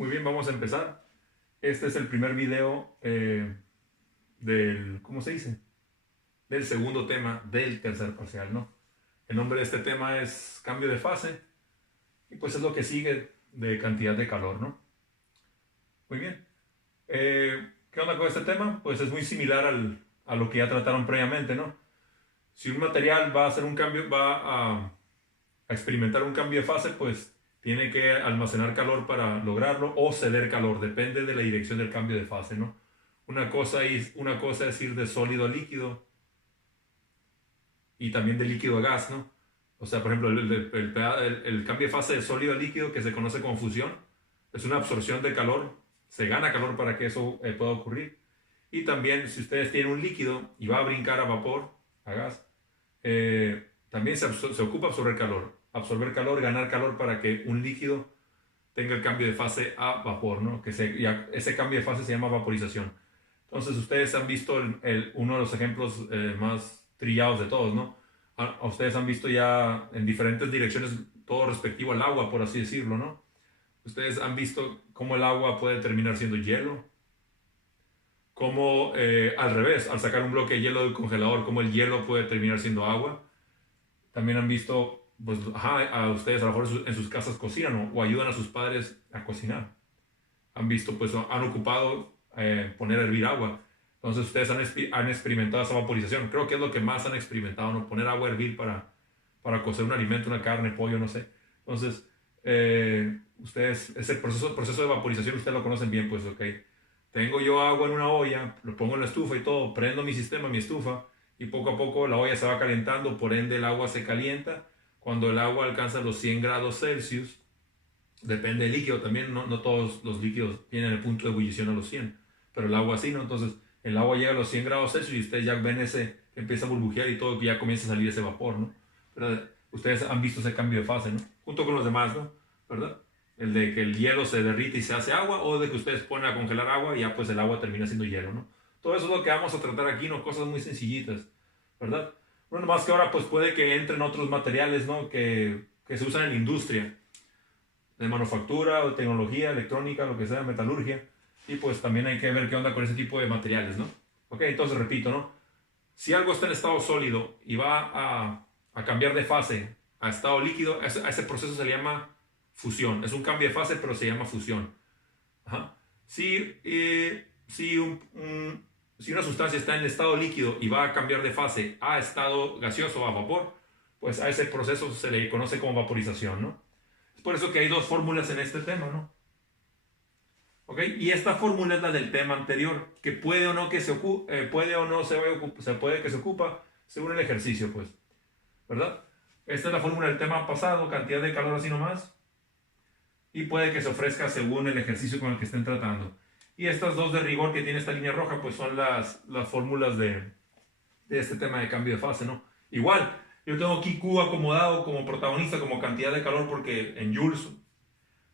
Muy bien, vamos a empezar. Este es el primer video ¿cómo se dice? Del segundo tema del tercer parcial, ¿no? El nombre de este tema es cambio de fase y pues es lo que sigue de cantidad de calor, ¿no? Muy bien. ¿Qué onda con este tema? Pues es muy similar a lo que ya trataron previamente, ¿no? Si un material va a hacer un cambio, a experimentar un cambio de fase, pues tiene que almacenar calor para lograrlo o ceder calor, depende de la dirección del cambio de fase, ¿no? Una cosa es ir de sólido a líquido y también de líquido a gas, ¿no? O sea, por ejemplo, el cambio de fase de sólido a líquido, que se conoce como fusión, es una absorción de calor, se gana calor para que eso pueda ocurrir. Y también, si ustedes tienen un líquido y va a brincar a vapor, a gas, también se ocupa absorber calor, ganar calor para que un líquido tenga el cambio de fase a vapor, ¿no? Ese cambio de fase se llama vaporización. Entonces ustedes han visto uno de los ejemplos más trillados de todos, ¿no? Ustedes han visto ya en diferentes direcciones todo respectivo al agua, por así decirlo, ¿no? Ustedes han visto cómo el agua puede terminar siendo hielo, cómo al revés, al sacar un bloque de hielo del congelador, cómo el hielo puede terminar siendo agua. También han visto, pues, a ustedes a lo mejor en sus casas cocinan o ayudan a sus padres a cocinar. Han visto, pues, han ocupado poner a hervir agua. Entonces ustedes han experimentado esa vaporización. Creo que es lo que más han experimentado, ¿no? Poner agua a hervir para cocer un alimento, una carne, pollo, no sé. Entonces, ustedes, ese proceso de vaporización, ustedes lo conocen bien, pues, ok. Tengo yo agua en una olla, lo pongo en la estufa y todo, prendo mi sistema, mi estufa, y poco a poco la olla se va calentando, por ende el agua se calienta. Cuando el agua alcanza los 100 grados Celsius, depende del líquido también, no todos los líquidos tienen el punto de ebullición a los 100, pero el agua sí, ¿no? Entonces el agua llega a los 100 grados Celsius y ustedes ya ven que empieza a burbujear y todo, que ya comienza a salir ese vapor, ¿no? Pero ustedes han visto ese cambio de fase, ¿no? Junto con los demás, ¿no? ¿Verdad? El de que el hielo se derrite y se hace agua, o de que ustedes ponen a congelar agua y ya pues el agua termina siendo hielo, ¿no? Todo eso es lo que vamos a tratar aquí, ¿no? Cosas muy sencillitas, ¿verdad? Bueno, más que ahora pues puede que entren otros materiales, ¿no? Que se usan en la industria, de manufactura, o tecnología, electrónica, lo que sea, metalurgia. Y pues también hay que ver qué onda con ese tipo de materiales, ¿no? Ok, entonces repito, ¿no? Si algo está en estado sólido y va a cambiar de fase a estado líquido, a ese proceso se le llama fusión. Es un cambio de fase, pero se llama fusión. Ajá. Si una sustancia está en estado líquido y va a cambiar de fase a estado gaseoso o a vapor, pues a ese proceso se le conoce como vaporización, ¿no? Es por eso que hay dos fórmulas en este tema, ¿no? ¿Ok? Y esta fórmula es la del tema anterior, que puede o no que se ocupe, puede o no se puede que se ocupa según el ejercicio, pues, ¿verdad? Esta es la fórmula del tema pasado, cantidad de calor así nomás, y puede que se ofrezca según el ejercicio con el que estén tratando. Y estas dos de rigor que tiene esta línea roja, pues son las fórmulas de este tema de cambio de fase, ¿no? Igual, yo tengo aquí Q acomodado como protagonista, como cantidad de calor, porque en joules,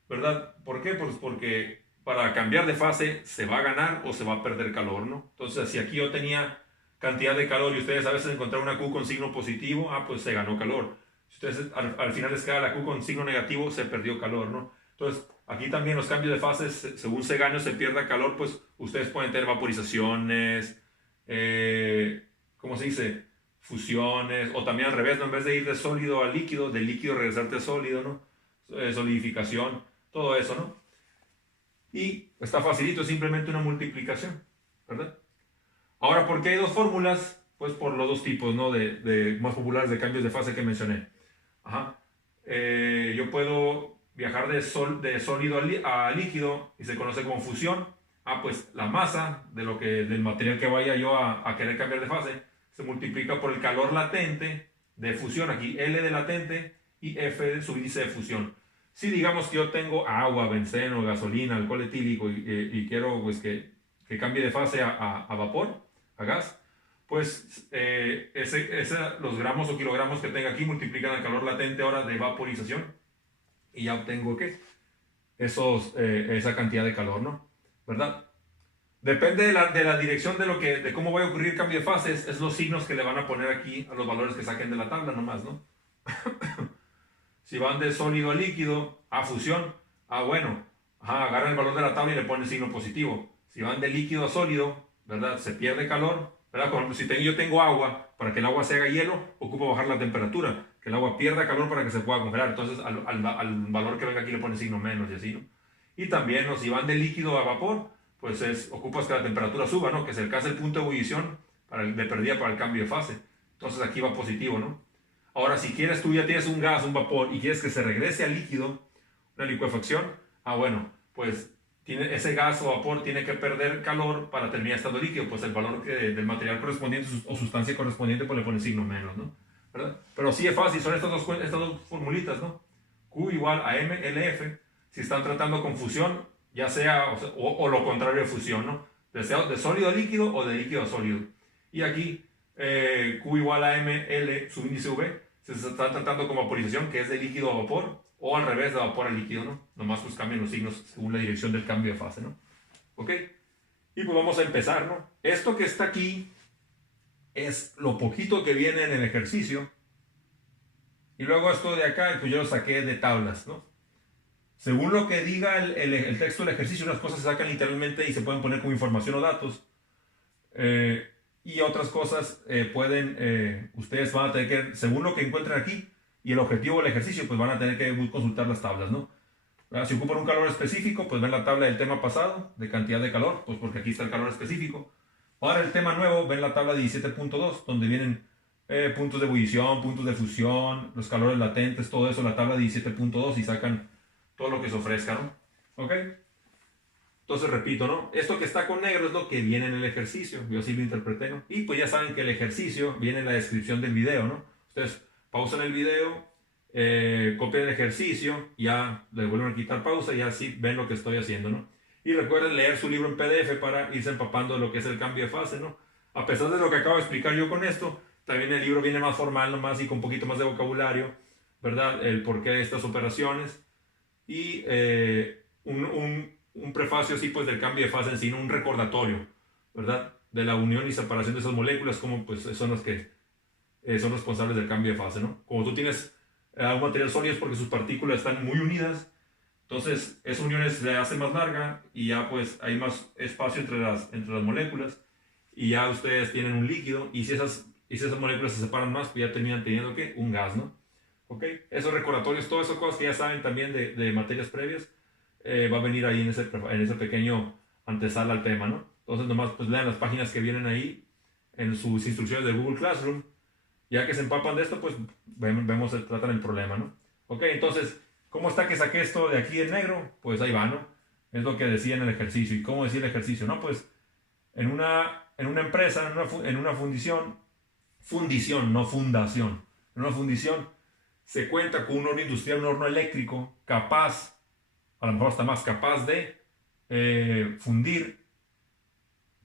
¿verdad? ¿Por qué? Pues porque para cambiar de fase se va a ganar o se va a perder calor, ¿no? Entonces, si aquí yo tenía cantidad de calor y ustedes a veces encontraron una Q con signo positivo, pues se ganó calor. Si ustedes al final les queda la Q con signo negativo, se perdió calor, ¿no? Entonces, aquí también los cambios de fases, según se gane o se pierda calor, pues ustedes pueden tener vaporizaciones, ¿cómo se dice? Fusiones, o también al revés, ¿no? En vez de ir de sólido a líquido, de líquido regresarte a sólido, ¿no? Solidificación, todo eso, ¿no? Y está facilito, es simplemente una multiplicación, ¿verdad? Ahora, ¿por qué hay dos fórmulas? Pues por los dos tipos, ¿no? De más populares de cambios de fase que mencioné. Ajá. Yo puedo viajar de sólido a líquido y se conoce como fusión. Pues la masa del material que vaya yo a querer cambiar de fase se multiplica por el calor latente de fusión. Aquí L de latente y F de su índice de fusión. Si digamos que yo tengo agua, benceno, gasolina, alcohol etílico y quiero pues que cambie de fase a vapor, a gas, pues los gramos o kilogramos que tenga aquí multiplican el calor latente ahora de vaporización y ya obtengo ¿qué? Esa cantidad de calor, ¿no? ¿Verdad? Depende de la dirección de cómo va a ocurrir el cambio de fases, es los signos que le van a poner aquí a los valores que saquen de la tabla nomás, ¿no? Si van de sólido a líquido, a fusión, bueno, agarran el valor de la tabla y le ponen signo positivo. Si van de líquido a sólido, ¿verdad? Se pierde calor, ¿verdad? Por ejemplo, si yo tengo agua, para que el agua se haga hielo, ocupo bajar la temperatura, que el agua pierda calor para que se pueda congelar. Entonces, al valor que venga aquí le pone signo menos y así, ¿no? Y también, ¿no? Si van de líquido a vapor, pues ocupas que la temperatura suba, ¿no? Que se alcance el punto de ebullición de perdida para el cambio de fase. Entonces aquí va positivo, ¿no? Ahora, si quieres, tú ya tienes un gas, un vapor, y quieres que se regrese al líquido, una licuefacción, bueno, pues ese gas o vapor tiene que perder calor para terminar estando líquido, pues el valor del material correspondiente o sustancia correspondiente, pues le pone signo menos, ¿no? ¿Verdad? Pero sí es fácil, son estas dos formulitas, ¿no? Q igual a MLF, si están tratando con fusión, ya sea, o lo contrario de fusión, ¿no? De sólido a líquido o de líquido a sólido. Y aquí, Q igual a ML subíndice V, se está tratando con vaporización, que es de líquido a vapor, o al revés, de vapor a líquido, ¿no? Nomás pues cambian los signos según la dirección del cambio de fase, ¿no? ¿Ok? Y pues vamos a empezar, ¿no? Esto que está aquí es lo poquito que viene en el ejercicio. Y luego esto de acá, pues yo lo saqué de tablas, ¿no? Según lo que diga el texto del ejercicio, unas cosas se sacan literalmente y se pueden poner como información o datos. Y otras cosas ustedes van a tener que, según lo que encuentren aquí y el objetivo del ejercicio, pues van a tener que consultar las tablas, ¿no? Si ocupan un calor específico, pues ven la tabla del tema pasado, de cantidad de calor, pues porque aquí está el calor específico. Para el tema nuevo, ven la tabla 17.2, donde vienen puntos de ebullición, puntos de fusión, los calores latentes, todo eso, la tabla 17.2 y sacan todo lo que se ofrezca, ¿no? ¿Ok? Entonces repito, ¿no? Esto que está con negro es lo que viene en el ejercicio. Yo así lo interpreté, ¿no? Y pues ya saben que el ejercicio viene en la descripción del video, ¿no? Ustedes pausan el video, copian el ejercicio, ya le vuelven a quitar pausa y así ven lo que estoy haciendo, ¿no? Y recuerden leer su libro en PDF para irse empapando de lo que es el cambio de fase, ¿no? A pesar de lo que acabo de explicar yo con esto, también el libro viene más formal nomás y con un poquito más de vocabulario, ¿verdad? El porqué de estas operaciones y un prefacio así pues del cambio de fase en sí, un recordatorio, ¿verdad? De la unión y separación de esas moléculas, como pues son los que son responsables del cambio de fase, ¿no? Como tú tienes un material sólido es porque sus partículas están muy unidas, entonces esa unión se hace más larga y ya pues hay más espacio entre las moléculas y ya ustedes tienen un líquido y si esas moléculas se separan más, pues ya terminan teniendo ¿qué? Un gas, ¿no? ¿Ok? Esos recordatorios, todas esas cosas que ya saben también de materias previas, va a venir ahí en ese pequeño antesala al tema, ¿no? Entonces nomás pues lean las páginas que vienen ahí en sus instrucciones de Google Classroom. Ya que se empapan de esto, pues tratan el problema, ¿no? Ok, entonces, ¿cómo está que saqué esto de aquí en negro? Pues ahí va, ¿no? Es lo que decía en el ejercicio. ¿Y cómo decía el ejercicio? No, pues en una empresa, en una fundición, no fundación, en una fundición se cuenta con un horno industrial, un horno eléctrico capaz, a lo mejor hasta más capaz de fundir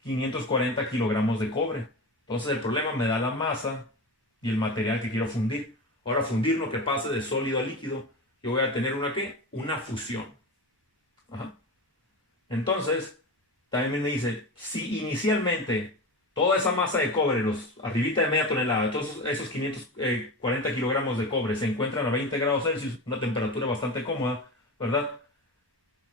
540 kilogramos de cobre. Entonces el problema me da la masa y el material que quiero fundir. Ahora fundir lo que pase de sólido a líquido, yo voy a tener una ¿qué? Una fusión. Ajá. Entonces, también me dice, si inicialmente toda esa masa de cobre, arribita de media tonelada, todos esos 540 kilogramos de cobre se encuentran a 20 grados Celsius, una temperatura bastante cómoda, ¿verdad?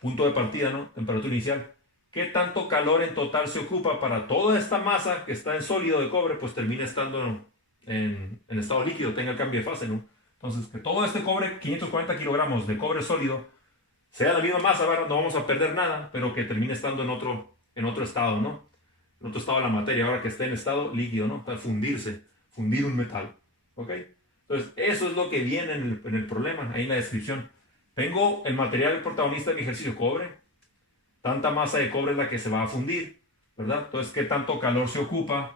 Punto de partida, ¿no? Temperatura inicial. ¿Qué tanto calor en total se ocupa para toda esta masa que está en sólido de cobre, pues termina estando en estado líquido, tenga el cambio de fase, ¿no? Entonces, que todo este cobre, 540 kilogramos de cobre sólido, sea la misma masa, ¿verdad? No vamos a perder nada, pero que termine estando en otro estado, ¿no? En otro estado de la materia, ahora que esté en estado líquido, ¿no? Para fundir un metal, ¿ok? Entonces, eso es lo que viene en el problema, ahí en la descripción. Tengo el material protagonista de mi ejercicio, cobre. Tanta masa de cobre es la que se va a fundir, ¿verdad? Entonces, ¿qué tanto calor se ocupa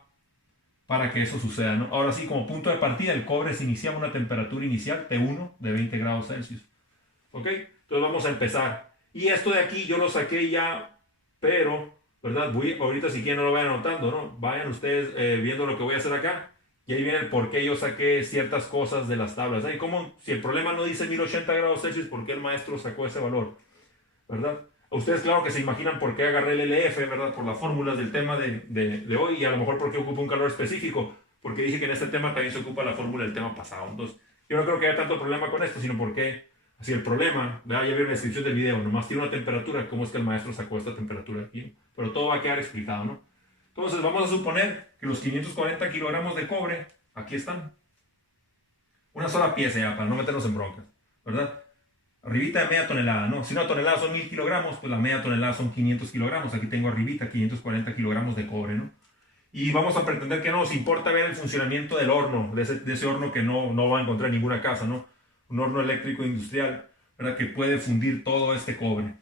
para que eso suceda, ¿no? Ahora sí, como punto de partida, el cobre se inicia a una temperatura inicial T1 de 20 grados Celsius. ¿Ok? Entonces vamos a empezar. Y esto de aquí yo lo saqué ya, pero, ¿verdad? Ahorita si quieren no lo vayan anotando, ¿no? Vayan ustedes viendo lo que voy a hacer acá. Y ahí viene el por qué yo saqué ciertas cosas de las tablas. ¿Eh? Como si el problema no dice 1080 grados Celsius, ¿por qué el maestro sacó ese valor? ¿Verdad? Ustedes claro que se imaginan por qué agarré el LF, ¿verdad? Por las fórmulas del tema de hoy y a lo mejor por qué ocupa un calor específico. Porque dije que en este tema también se ocupa la fórmula del tema pasado. Entonces, yo no creo que haya tanto problema con esto, sino porque Así el problema, ¿verdad? Ya vieron la descripción del video, nomás tiene una temperatura, cómo es que el maestro sacó esta temperatura aquí, pero todo va a quedar explicado, ¿no? Entonces vamos a suponer que los 540 kilogramos de cobre, aquí están. Una sola pieza ya, para no meternos en broncas, ¿verdad? Arribita de media tonelada, ¿no? Si una tonelada son 1000 kilogramos, pues la media tonelada son 500 kilogramos. Aquí tengo arribita 540 kilogramos de cobre, ¿no? Y vamos a pretender que no nos importa ver el funcionamiento del horno, de ese horno que no va a encontrar en ninguna casa, ¿no? Un horno eléctrico industrial, ¿verdad? Que puede fundir todo este cobre.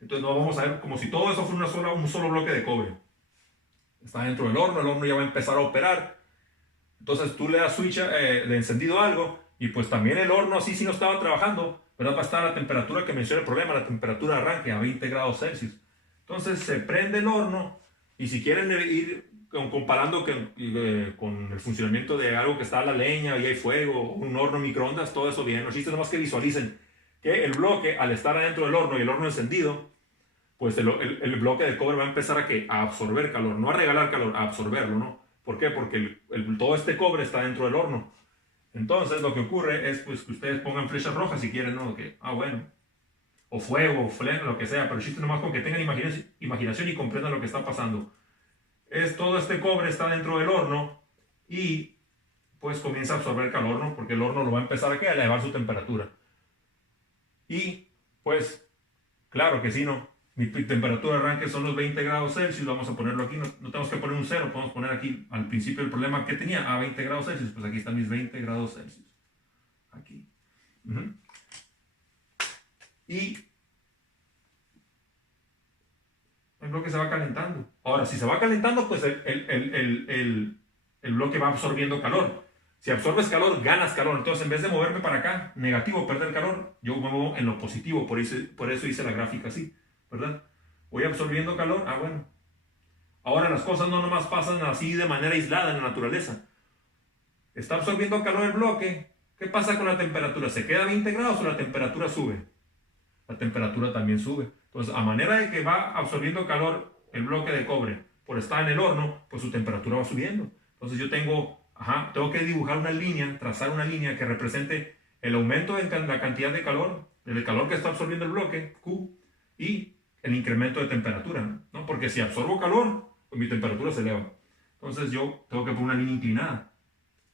Entonces no vamos a ver como si todo eso fuera un solo bloque de cobre. Está dentro del horno, el horno ya va a empezar a operar. Entonces tú le das switch de encendido a algo y pues también el horno así si no estaba trabajando, ¿verdad? Va a estar a la temperatura que menciona el problema, la temperatura de arranque a 20 grados Celsius. Entonces se prende el horno y si quieren ir comparando con el funcionamiento de algo que está a la leña y hay fuego, un horno microondas, todo eso bien. Los chistes nomás que visualicen que el bloque al estar adentro del horno y el horno encendido, pues el bloque de cobre va a empezar a absorber calor, no a regalar calor, a absorberlo, ¿no? ¿Por qué? Porque todo este cobre está dentro del horno. Entonces lo que ocurre es pues, que ustedes pongan flechas rojas si quieren, ¿no? Que, bueno. O fuego, lo que sea, pero el chiste nomás con que tengan imaginación y comprendan lo que está pasando. Todo este cobre está dentro del horno y pues comienza a absorber calor, ¿no? Porque el horno lo va a empezar a elevar su temperatura. Y pues, claro que sí, ¿no? Mi temperatura de arranque son los 20 grados Celsius, vamos a ponerlo aquí, no tenemos que poner un 0, podemos poner aquí al principio el problema que tenía, a 20 grados Celsius, pues aquí están mis 20 grados Celsius. Aquí. Y el bloque se va calentando. Ahora, si se va calentando, pues el bloque va absorbiendo calor. Si absorbes calor, ganas calor. Entonces, en vez de moverme para acá, negativo, perder calor, yo me muevo en lo positivo. Por eso hice la gráfica así, ¿verdad? Voy absorbiendo calor. Bueno. Ahora las cosas no nomás pasan así de manera aislada en la naturaleza. Está absorbiendo calor el bloque. ¿Qué pasa con la temperatura? ¿Se queda a 20 grados o la temperatura sube? La temperatura también sube. Entonces, a manera de que va absorbiendo calor el bloque de cobre por estar en el horno, pues su temperatura va subiendo. Entonces yo tengo que dibujar una línea, trazar una línea que represente el aumento en la cantidad de calor, el calor que está absorbiendo el bloque, Q, y el incremento de temperatura, ¿no? Porque si absorbo calor, pues mi temperatura se eleva. Entonces yo tengo que poner una línea inclinada.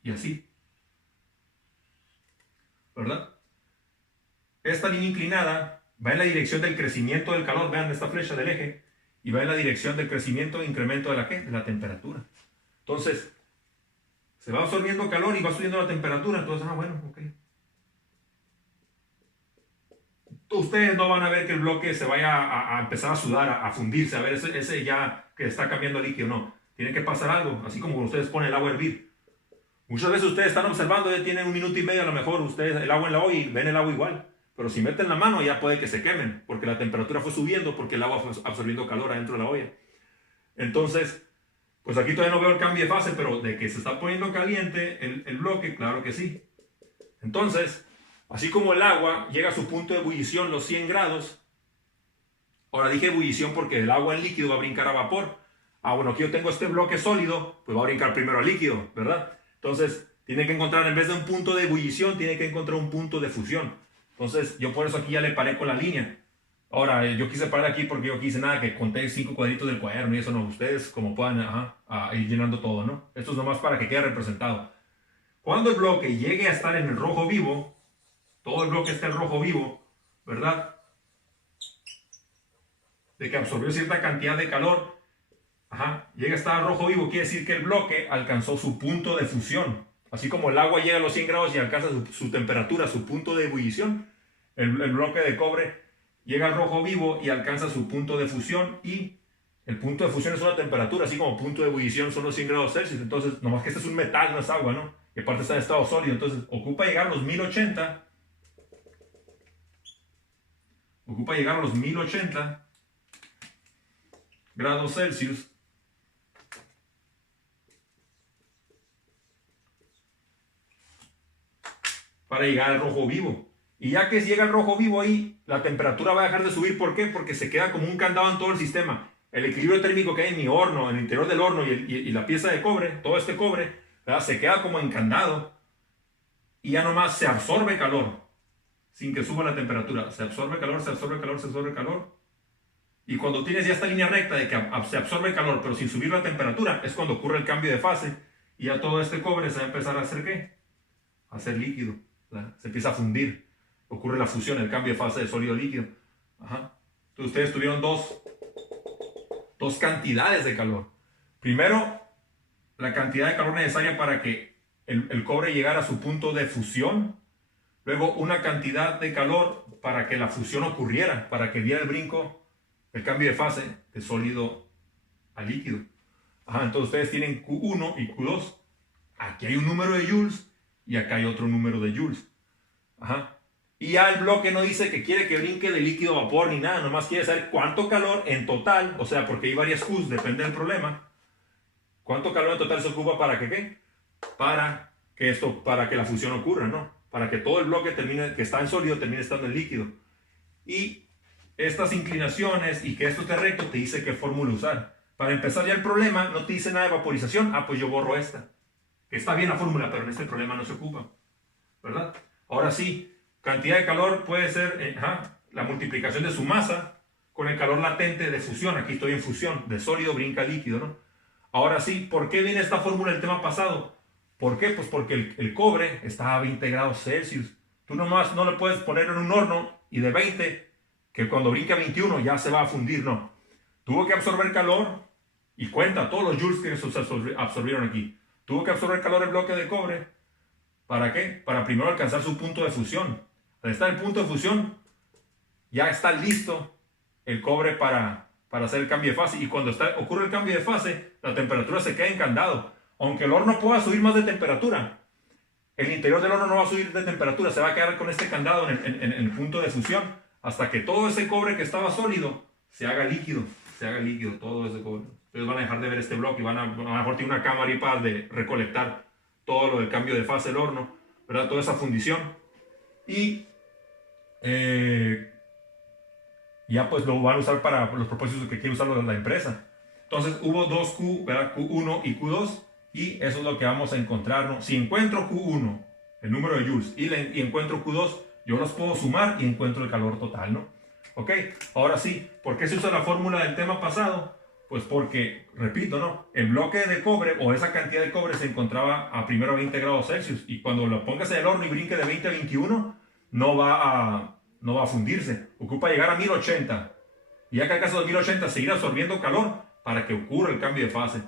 Y así. ¿Verdad? Esta línea inclinada va en la dirección del crecimiento del calor, vean esta flecha del eje, y va en la dirección del crecimiento e incremento de la temperatura. Entonces, se va absorbiendo calor y va subiendo la temperatura, entonces, bueno, ok. Ustedes no van a ver que el bloque se vaya a empezar a sudar, a fundirse, a ver ese ya que está cambiando líquido, no. Tiene que pasar algo, así como cuando ustedes ponen el agua a hervir. Muchas veces ustedes están observando, ya tienen 1 minuto y medio a lo mejor, ustedes el agua en la olla y ven el agua igual. Pero si meten la mano ya puede que se quemen, porque la temperatura fue subiendo, porque el agua fue absorbiendo calor adentro de la olla. Entonces, pues aquí todavía no veo el cambio de fase, pero de que se está poniendo caliente el bloque, claro que sí. Entonces, así como el agua llega a su punto de ebullición, los 100 grados, ahora dije ebullición porque el agua en líquido va a brincar a vapor. Bueno, aquí yo tengo este bloque sólido, pues va a brincar primero al líquido, ¿verdad? Entonces, tiene que encontrar, en vez de un punto de ebullición, tiene que encontrar un punto de fusión. Entonces, yo por eso aquí ya le paré con la línea. Ahora, yo quise parar aquí porque yo quise nada que conté 5 cuadritos del cuaderno y eso no. Ustedes como puedan ir llenando todo, ¿no? Esto es nomás para que quede representado. Cuando el bloque llegue a estar en el rojo vivo, todo el bloque está en rojo vivo, ¿verdad? De que absorbió cierta cantidad de calor, llega a estar rojo vivo, quiere decir que el bloque alcanzó su punto de fusión. Así como el agua llega a los 100 grados y alcanza su temperatura, su punto de ebullición, el bloque de cobre llega al rojo vivo y alcanza su punto de fusión, y el punto de fusión es una temperatura, así como punto de ebullición son los 100 grados Celsius. Entonces, nomás que este es un metal, no es agua, ¿no? Y aparte está en estado sólido, entonces ocupa llegar a los 1080. Ocupa llegar a los 1080 grados Celsius para llegar al rojo vivo. Y ya que llega al rojo vivo ahí, la temperatura va a dejar de subir. ¿Por qué? Porque se queda como un candado en todo el sistema. El equilibrio térmico que hay en mi horno, en el interior del horno y la pieza de cobre, todo este cobre, ¿verdad? Se queda como encandado y ya nomás se absorbe calor. sin que suba la temperatura. Se absorbe calor, se absorbe calor, se absorbe calor. Y cuando tienes ya esta línea recta de que se absorbe calor, pero sin subir la temperatura, es cuando ocurre el cambio de fase. Y ya todo este cobre se va a empezar a hacer ¿qué? A hacer líquido. ¿Verdad? Se empieza a fundir. Ocurre la fusión, el cambio de fase de sólido a líquido. Ajá. Entonces ustedes tuvieron dos cantidades de calor. Primero, la cantidad de calor necesaria para que el cobre llegara a su punto de fusión. Luego, una cantidad de calor para que la fusión ocurriera, para que diera el brinco, el cambio de fase de sólido a líquido. Ajá, entonces ustedes tienen Q1 y Q2. Aquí hay un número de joules y acá hay otro número de joules. Ajá. Y ya el bloque no dice que quiere que brinque de líquido a vapor ni nada, nomás quiere saber cuánto calor en total, o sea, porque hay varias Qs, depende del problema. ¿Cuánto calor en total se ocupa para que qué? Para que la fusión ocurra, ¿no? Para que todo el bloque termine, que está en sólido, termine estando en líquido. Y estas inclinaciones y que esto esté recto te dice qué fórmula usar. Para empezar ya el problema, no te dice nada de vaporización. Ah, pues yo borro esta. Está bien la fórmula, pero en este problema no se ocupa. ¿Verdad? Ahora sí, cantidad de calor puede ser la multiplicación de su masa con el calor latente de fusión. Aquí estoy en fusión, de sólido brinca a líquido, ¿no? Ahora sí, ¿por qué viene esta fórmula del tema pasado? ¿Por qué? Pues porque el cobre está a 20 grados Celsius. Tú nomás no le puedes poner en un horno y de 20, que cuando brinca a 21 ya se va a fundir, no. Tuvo que absorber calor y cuenta todos los joules que se absorbieron aquí. Tuvo que absorber calor el bloque de cobre. ¿Para qué? Para primero alcanzar su punto de fusión. Al estar en el punto de fusión, ya está listo el cobre para hacer el cambio de fase. Y cuando ocurre el cambio de fase, la temperatura se queda en candado. Aunque el horno pueda subir más de temperatura, el interior del horno no va a subir de temperatura, se va a quedar con este candado en el punto de fusión hasta que todo ese cobre que estaba sólido se haga líquido, todo ese cobre. Entonces van a dejar de ver este bloque y a lo mejor tiene una cámara ahí para recolectar todo lo del cambio de fase del horno, ¿verdad? Toda esa fundición. Y ya pues lo van a usar para los propósitos que quiere usarlo la empresa. Entonces hubo dos Q, ¿verdad? Q1 y Q2, y eso es lo que vamos a encontrar, ¿no? Si encuentro Q1, el número de joules, y encuentro Q2, yo los puedo sumar y encuentro el calor total, ¿no? Ok, ahora sí, ¿por qué se usa la fórmula del tema pasado? Pues porque, repito, ¿no? El bloque de cobre o esa cantidad de cobre se encontraba a primero a 20 grados Celsius, y cuando lo pongas en el horno y brinque de 20 a 21, no va a fundirse, ocupa llegar a 1080, y ya que alcanza los 1080 seguir absorbiendo calor para que ocurra el cambio de fase.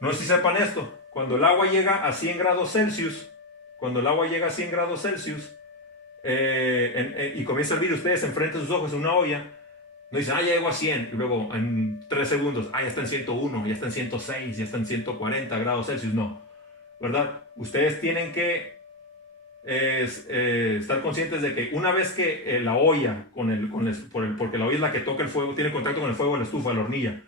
No sé si sepan esto, cuando el agua llega a 100 grados Celsius, y comienza a hervir, ustedes enfrenten sus ojos en una olla, no dicen, ya llegó a 100, y luego en 3 segundos, ya está en 101, ya está en 106, ya está en 140 grados Celsius, no, ¿verdad? Ustedes tienen que estar conscientes de que una vez que la olla, porque la olla es la que toca el fuego, tiene contacto con el fuego de la estufa, la hornilla,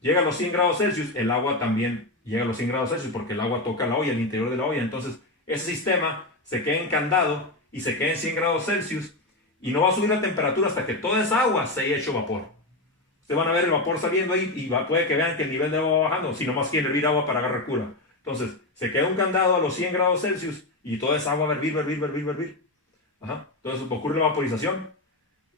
llega a los 100 grados Celsius, el agua también llega a los 100 grados Celsius porque el agua toca la olla, el interior de la olla. Entonces, ese sistema se queda encandado y se queda en 100 grados Celsius y no va a subir la temperatura hasta que toda esa agua se haya hecho vapor. Ustedes van a ver el vapor saliendo ahí y puede que vean que el nivel de agua va bajando, si nomás quieren hervir agua para agarrar cura. Entonces, se queda un candado a los 100 grados Celsius y toda esa agua va a hervir. Ajá. Entonces, ocurre la vaporización.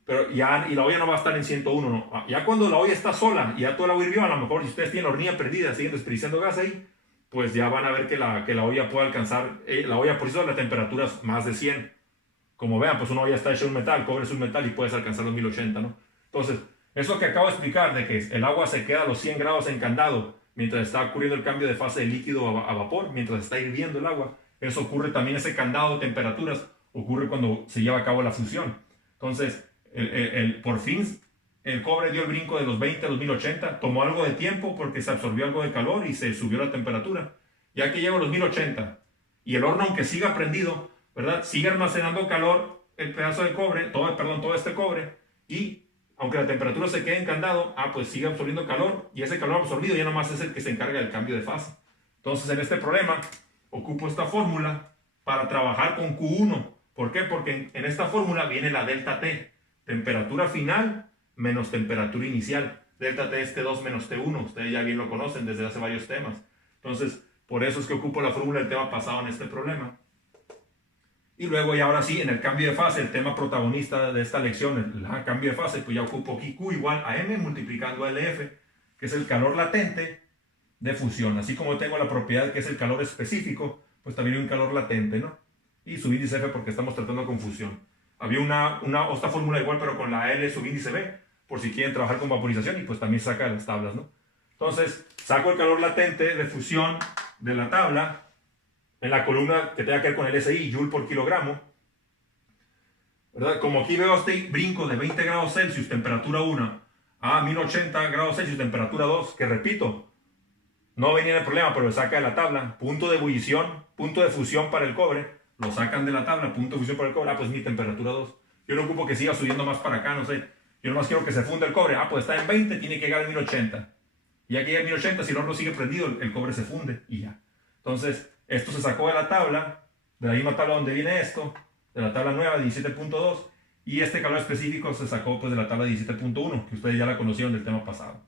Pero y la olla no va a estar en 101, no. Ya cuando la olla está sola y ya todo el agua hirvió, a lo mejor si ustedes tienen la hornilla prendida, siguen desperdiciando gas ahí, pues ya van a ver que la olla puede alcanzar, la olla por eso la temperatura es más de 100. Como vean, pues una olla está hecha de un metal, cobre es un metal y puedes alcanzar los 1080, ¿no? Entonces, eso que acabo de explicar, de que el agua se queda a los 100 grados encandado mientras está ocurriendo el cambio de fase de líquido a vapor, mientras está hirviendo el agua, eso ocurre también, ese candado de temperaturas ocurre cuando se lleva a cabo la fusión. Entonces, por fin el cobre dio el brinco de los 20 a los 1080, tomó algo de tiempo porque se absorbió algo de calor y se subió la temperatura. Ya que llega a los 1080 y el horno, aunque siga prendido, ¿verdad? Sigue almacenando calor el pedazo de cobre, todo este cobre, y aunque la temperatura se quede encandado, pues sigue absorbiendo calor, y ese calor absorbido ya nomás es el que se encarga del cambio de fase. Entonces, en este problema ocupo esta fórmula para trabajar con Q1. ¿Por qué? Porque en esta fórmula viene la delta T, temperatura final menos temperatura inicial. Delta T es T2 menos T1. Ustedes ya bien lo conocen desde hace varios temas. Entonces, por eso es que ocupo la fórmula del tema pasado en este problema. Y luego, y ahora sí, en el cambio de fase, el tema protagonista de esta lección, el cambio de fase, pues ya ocupo aquí Q igual a M multiplicando a LF, que es el calor latente de fusión. Así como tengo la propiedad que es el calor específico, pues también hay un calor latente, ¿no? Y subíndice F porque estamos tratando con fusión. Había otra fórmula igual, pero con la L subíndice B, por si quieren trabajar con vaporización, y pues también saca las tablas, ¿no? Entonces, saco el calor latente de fusión de la tabla en la columna que tenga que ver con el SI, Joule por kilogramo, ¿verdad? Como aquí veo este brinco de 20 grados Celsius, temperatura 1, a 1080 grados Celsius, temperatura 2, que repito, no venía el problema, pero lo saca de la tabla, punto de ebullición, punto de fusión para el cobre, lo sacan de la tabla, punto de fusión para el cobre, pues mi temperatura 2. Yo no ocupo que siga subiendo más para acá, no sé, yo nomás quiero que se funda el cobre, pues está en 20, tiene que llegar a 1080. Y aquí en 1080, si el horno sigue prendido, el cobre se funde y ya. Entonces, esto se sacó de la tabla, de la misma tabla donde viene esto, de la tabla nueva 17.2, y este calor específico se sacó pues de la tabla 17.1, que ustedes ya la conocieron del tema pasado.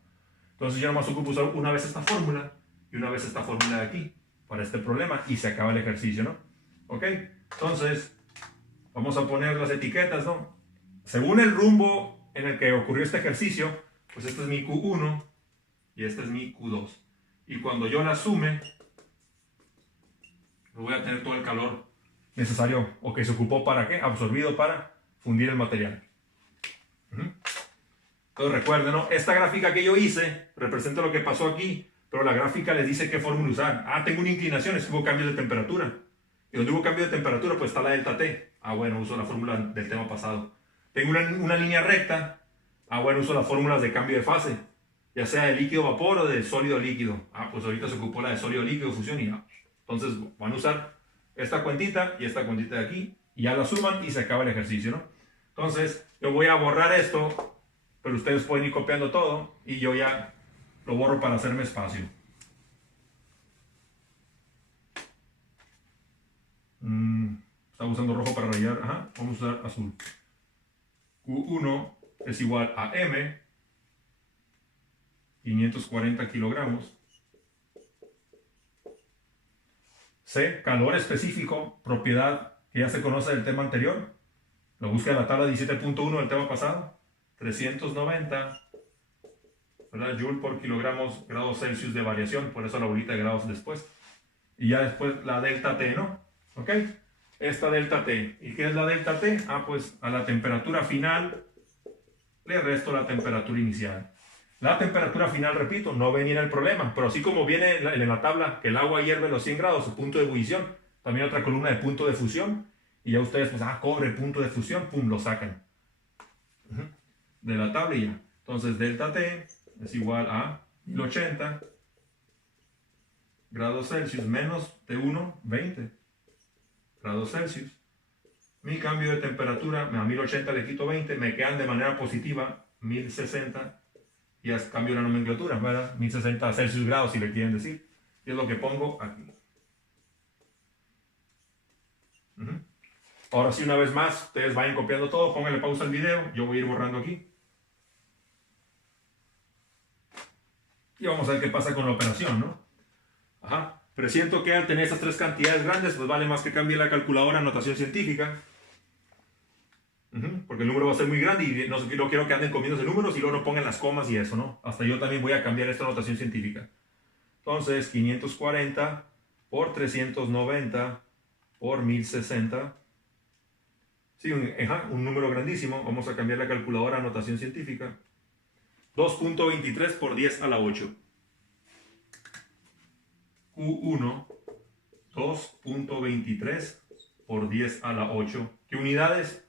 Entonces yo nomás ocupo usar una vez esta fórmula y una vez esta fórmula de aquí para este problema y se acaba el ejercicio, ¿no? ¿Ok? Entonces, vamos a poner las etiquetas, ¿no? Según el rumbo en el que ocurrió este ejercicio, pues este es mi Q1 y este es mi Q2. Y cuando yo la sume, voy a tener todo el calor necesario o que se ocupó para qué, absorbido para fundir el material. Entonces recuerden, ¿no? Esta gráfica que yo hice representa lo que pasó aquí, pero la gráfica les dice qué fórmula usar. Tengo una inclinación, es que hubo cambios de temperatura. Y donde hubo cambio de temperatura, pues está la delta T. Bueno, uso la fórmula del tema pasado. Tengo una línea recta. Bueno, uso las fórmulas de cambio de fase, ya sea de líquido vapor o de sólido líquido. Pues ahorita se ocupó la de sólido líquido fusión y ya. Entonces van a usar esta cuentita y esta cuentita de aquí y ya la suman y se acaba el ejercicio, ¿no? Entonces yo voy a borrar esto, pero ustedes pueden ir copiando todo y yo ya lo borro para hacerme espacio. Estaba usando rojo para rayar, vamos a usar azul. Q1 es igual a M, 540 kilogramos. C, calor específico, propiedad que ya se conoce del tema anterior. Lo busca en la tabla 17.1 del tema pasado. 390, ¿verdad? Joule por kilogramos, grados Celsius de variación, por eso la bolita de grados después. Y ya después la delta T, ¿no? ¿Ok? Esta delta T. ¿Y qué es la delta T? Pues a la temperatura final le resto la temperatura inicial. La temperatura final, repito, no venía en el problema, pero así como viene en la tabla que el agua hierve a los 100 grados, su punto de ebullición, también otra columna de punto de fusión, y ya ustedes, pues, cobre, punto de fusión, pum, lo sacan de la tabla y ya. Entonces, delta T es igual a 1080 grados Celsius menos T1, 20 grados Celsius. Mi cambio de temperatura, a 1080 le quito 20, me quedan de manera positiva 1060. Y es cambio la nomenclatura, ¿verdad? 1060 Celsius grados, si le quieren decir. Y es lo que pongo aquí. Ahora sí, una vez más, ustedes vayan copiando todo, pónganle pausa al video, yo voy a ir borrando aquí. Y vamos a ver qué pasa con la operación, ¿no? Presiento que al tener estas tres cantidades grandes, pues vale más que cambie la calculadora a notación científica. Porque el número va a ser muy grande y no quiero que anden comiéndose números y luego no pongan las comas y eso, ¿no? Hasta yo también voy a cambiar esta notación científica. Entonces, 540 por 390 por 1060. Sí, un número grandísimo. Vamos a cambiar la calculadora a notación científica. 2.23 por 10 a la 8. Q1, 2.23 por 10 a la 8. ¿Qué unidades?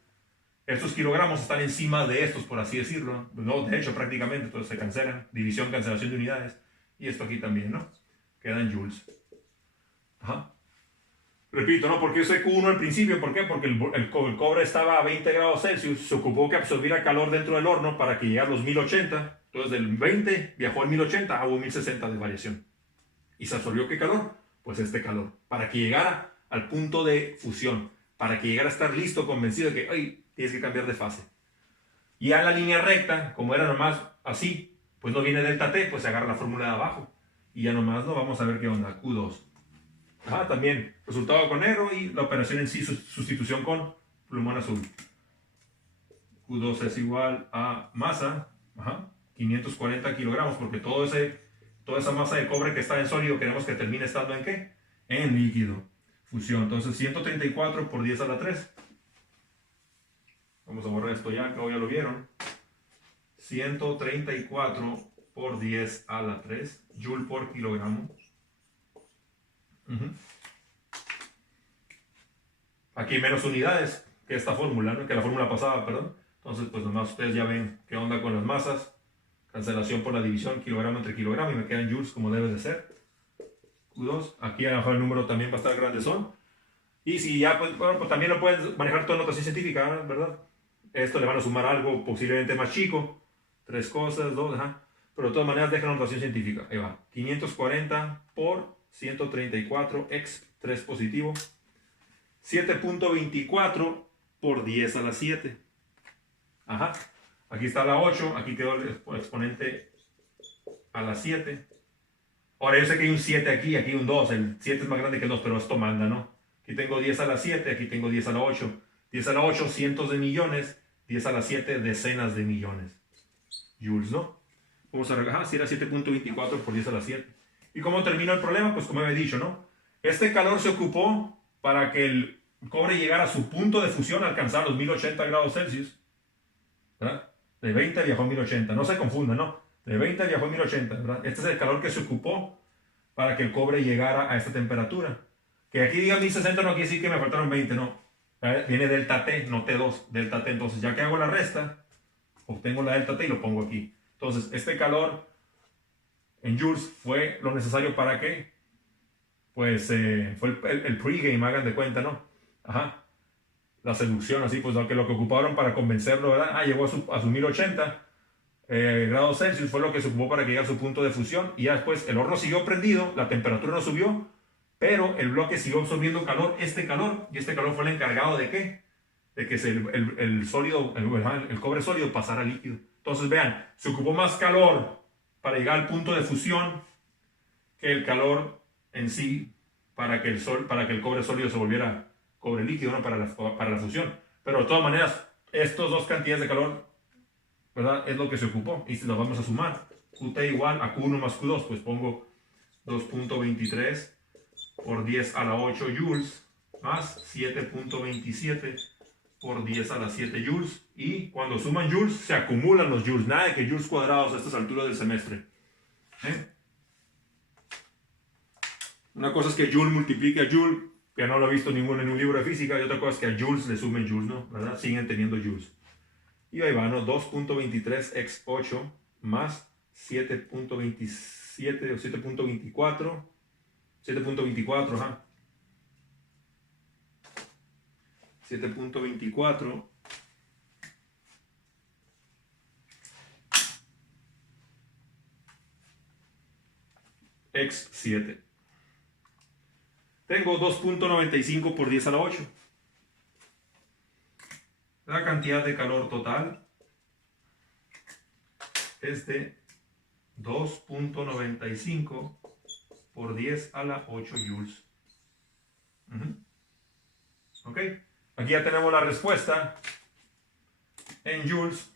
Estos kilogramos están encima de estos, por así decirlo. No, de hecho, prácticamente, entonces se cancelan. División, cancelación de unidades. Y esto aquí también, ¿no? Queda en joules. Repito, ¿no? Porque ese Q1 al principio, ¿por qué? Porque el cobre estaba a 20 grados Celsius. Se ocupó que absorbiera calor dentro del horno para que llegara a los 1080. Entonces, del 20 viajó al 1080, hubo 1060 de variación. ¿Y se absorbió qué calor? Pues este calor. Para que llegara al punto de fusión. Para que llegara a estar listo, convencido de que, tienes que cambiar de fase. Y a la línea recta, como era nomás así, pues no viene delta T, pues se agarra la fórmula de abajo. Y ya nomás no, vamos a ver qué onda. Q2. Ajá, también resultado con negro y la operación en sí, sustitución con plumón azul. Q2 es igual a masa, ajá, 540 kilogramos, porque toda esa masa de cobre que está en sólido queremos que termine estando en ¿qué? En líquido. Fusión. Entonces 134 por 10 a la 3. Vamos a borrar esto ya, que hoy ya lo vieron. 134 por 10 a la 3 joule por kilogramo. Aquí hay menos unidades que esta fórmula, ¿no? Que la fórmula pasada, perdón. Entonces, pues nomás ustedes ya ven qué onda con las masas. Cancelación por la división, kilogramo entre kilogramo, y me quedan joules como debe de ser. Q2. Aquí a lo mejor el número también va a estar grandezón. Y si ya, pues, bueno, pues también lo pueden manejar toda notación científica, ¿verdad? Esto le van a sumar algo posiblemente más chico. 3 cosas, 2, ajá. Pero de todas maneras dejan notación científica. Ahí va. 540 por 134 x 3 positivo. 7.24 por 10 a la 7. Ajá. Aquí está la 8. Aquí quedó el exponente a la 7. Ahora yo sé que hay un 7 aquí, aquí un 2. El 7 es más grande que el 2, pero esto manda, ¿no? Aquí tengo 10 a la 7, aquí tengo 10 a la 8. 10 a la 8, cientos de millones. 10 a la 7, decenas de millones. Joules, ¿no? Vamos a regajar, si era 7.24 por 10 a la 7. ¿Y cómo terminó el problema? Pues como había dicho, ¿no? Este calor se ocupó para que el cobre llegara a su punto de fusión, alcanzar los 1080 grados Celsius. ¿Verdad? De 20 viajó a 1080. No se confundan, ¿no? De 20 viajó a 1080, ¿verdad? Este es el calor que se ocupó para que el cobre llegara a esta temperatura. Que aquí diga 1060 no quiere decir que me faltaron 20, no. Viene delta T, no T2, delta T. Entonces, ya que hago la resta, obtengo la delta T y lo pongo aquí. Entonces, este calor en joules fue lo necesario para que, pues, fue el pregame, hagan de cuenta, ¿no? Ajá. La seducción, así, pues, lo que ocuparon para convencerlo, ¿verdad? Ah, llegó a su 1080 grados Celsius, fue lo que se ocupó para que llegara a su punto de fusión. Y ya después el horno siguió prendido, la temperatura no subió, pero el bloque siguió absorbiendo calor, y este calor fue el encargado de ¿qué? De que el sólido, el cobre sólido pasara a líquido. Entonces vean, se ocupó más calor para llegar al punto de fusión que el calor en sí para que el cobre sólido se volviera cobre líquido, ¿no? para la fusión. Pero de todas maneras, estas dos cantidades de calor, ¿verdad? Es lo que se ocupó. Y si lo vamos a sumar, Qt igual a Q1 más Q2, pues pongo 2.23 por 10 a la 8 joules más 7.27 por 10 a la 7 joules. Y cuando suman joules, se acumulan los joules. Nada de que joules cuadrados a estas alturas del semestre. Una cosa es que joule multiplique a joule, que no lo he visto ninguno en un libro de física, y otra cosa es que a joules le sumen joules, ¿no? ¿Verdad? Siguen teniendo joules. Y ahí va, ¿no? 2.23 x 8 más 7.27 o 7.24. 7.24, ajá. 7.24 x 7. Tengo 2.95 por 10 a la 8. La cantidad de calor total es de 2.95 por 10 a la 8 joules. ¿Ok? Aquí ya tenemos la respuesta en joules.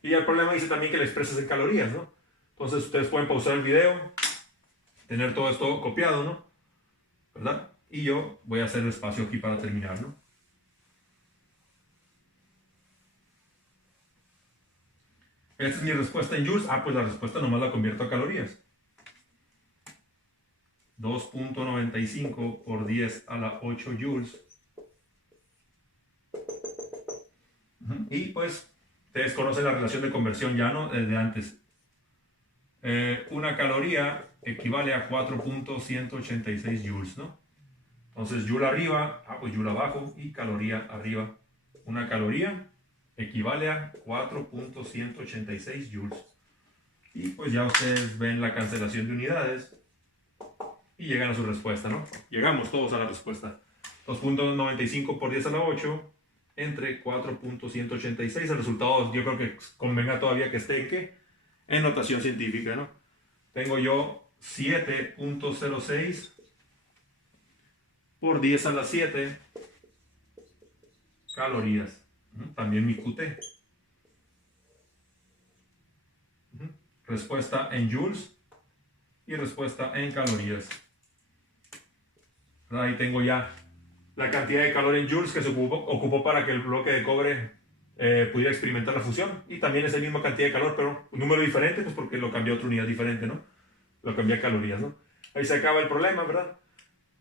Y el problema dice también que le expresas en calorías, ¿no? Entonces ustedes pueden pausar el video, tener todo esto copiado, ¿no? ¿Verdad? Y yo voy a hacer el espacio aquí para terminar, ¿no? Esta es mi respuesta en joules. Ah, pues la respuesta nomás la convierto a calorías. 2.95 por 10 a la 8 joules. Y pues, ustedes conocen la relación de conversión ya, ¿no? Desde antes. Una caloría equivale a 4.186 joules, ¿no? Entonces, joule arriba, pues joule abajo y caloría arriba. Una caloría equivale a 4.186 joules. Y pues ya ustedes ven la cancelación de unidades y llegan a su respuesta, ¿no? Llegamos todos a la respuesta. 2.95 por 10 a la 8 entre 4.186. El resultado yo creo que convenga todavía que esté en ¿qué? En notación científica, ¿no? Tengo yo 7.06 por 10 a la 7 calorías. También mi QT. Respuesta en joules y respuesta en calorías. Ahí tengo ya la cantidad de calor en joules que se ocupó para que el bloque de cobre pudiera experimentar la fusión. Y también es la misma cantidad de calor, pero un número diferente, pues porque lo cambié a otra unidad diferente, ¿no? Lo cambié a calorías, ¿no? Ahí se acaba el problema, ¿verdad?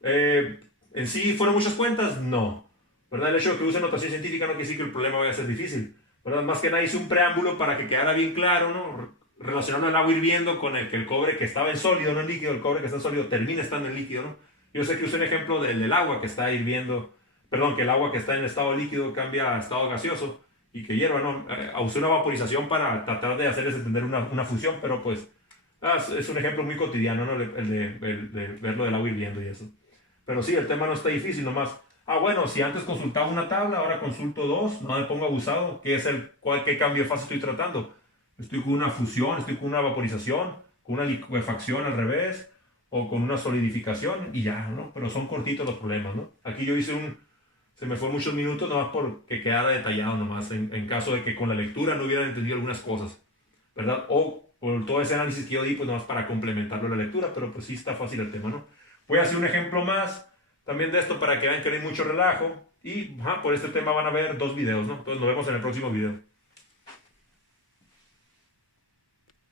¿En sí fueron muchas cuentas? No. ¿Verdad? El hecho de que use notación científica no quiere decir que el problema vaya a ser difícil. ¿Verdad? Más que nada hice un preámbulo para que quedara bien claro, ¿no? Relacionando el agua hirviendo con el cobre que estaba en sólido, no en líquido, el cobre que está en sólido termina estando en líquido, ¿no? Yo sé que usé un ejemplo del agua que está hirviendo, perdón, que el agua que está en estado líquido cambia a estado gaseoso y que hierva, ¿no? Usé una vaporización para tratar de hacerles entender una fusión, pero pues es un ejemplo muy cotidiano, ¿no? El de verlo del agua hirviendo y eso. Pero sí, el tema no está difícil, nomás. Bueno, si antes consultaba una tabla, ahora consulto dos, no me pongo abusado. ¿Qué cambio de fase estoy tratando? Estoy con una fusión, estoy con una vaporización, con una licuefacción al revés, o con una solidificación, y ya, ¿no? Pero son cortitos los problemas, ¿no? Aquí yo se me fue muchos minutos nomás porque quedara detallado nomás, en caso de que con la lectura no hubieran entendido algunas cosas, ¿verdad? O por todo ese análisis que yo di, pues nomás para complementarlo a la lectura, pero pues sí está fácil el tema, ¿no? Voy a hacer un ejemplo más también de esto para que vean que no hay mucho relajo. Y por este tema van a ver 2 videos, ¿no? Entonces nos vemos en el próximo video.